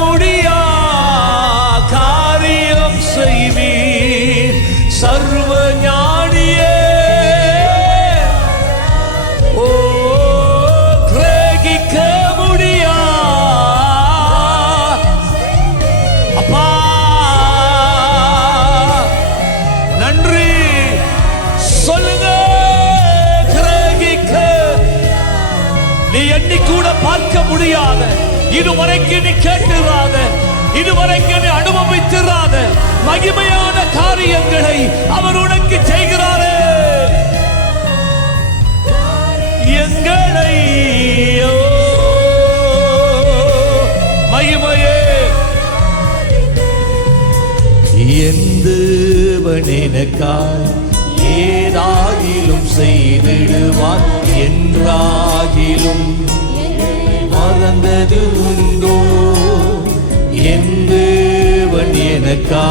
முடியா? காரியம் செய்வீர். சர்வ ஞானியே. ஓ கிரகிக்க முடியா? அப்பா நன்றி. சொல்லுங்க கிரகிக்க. நீ எண்ணி கூட பார்க்க முடியாத இதுவரைக்கு நீ கேட்டிராத இதுவரைக்கு நீ அனுபவித்திராத மகிமையான காரியங்களை அவர் உனக்கு செய்கிறாரே. எங்களை ஓ, மகிமையே எந்தவனெனக்காய் ஏதாகிலும் செய்திடுவார் என்ற மறந்தது உண்டோ எந்தவன் எனக்கா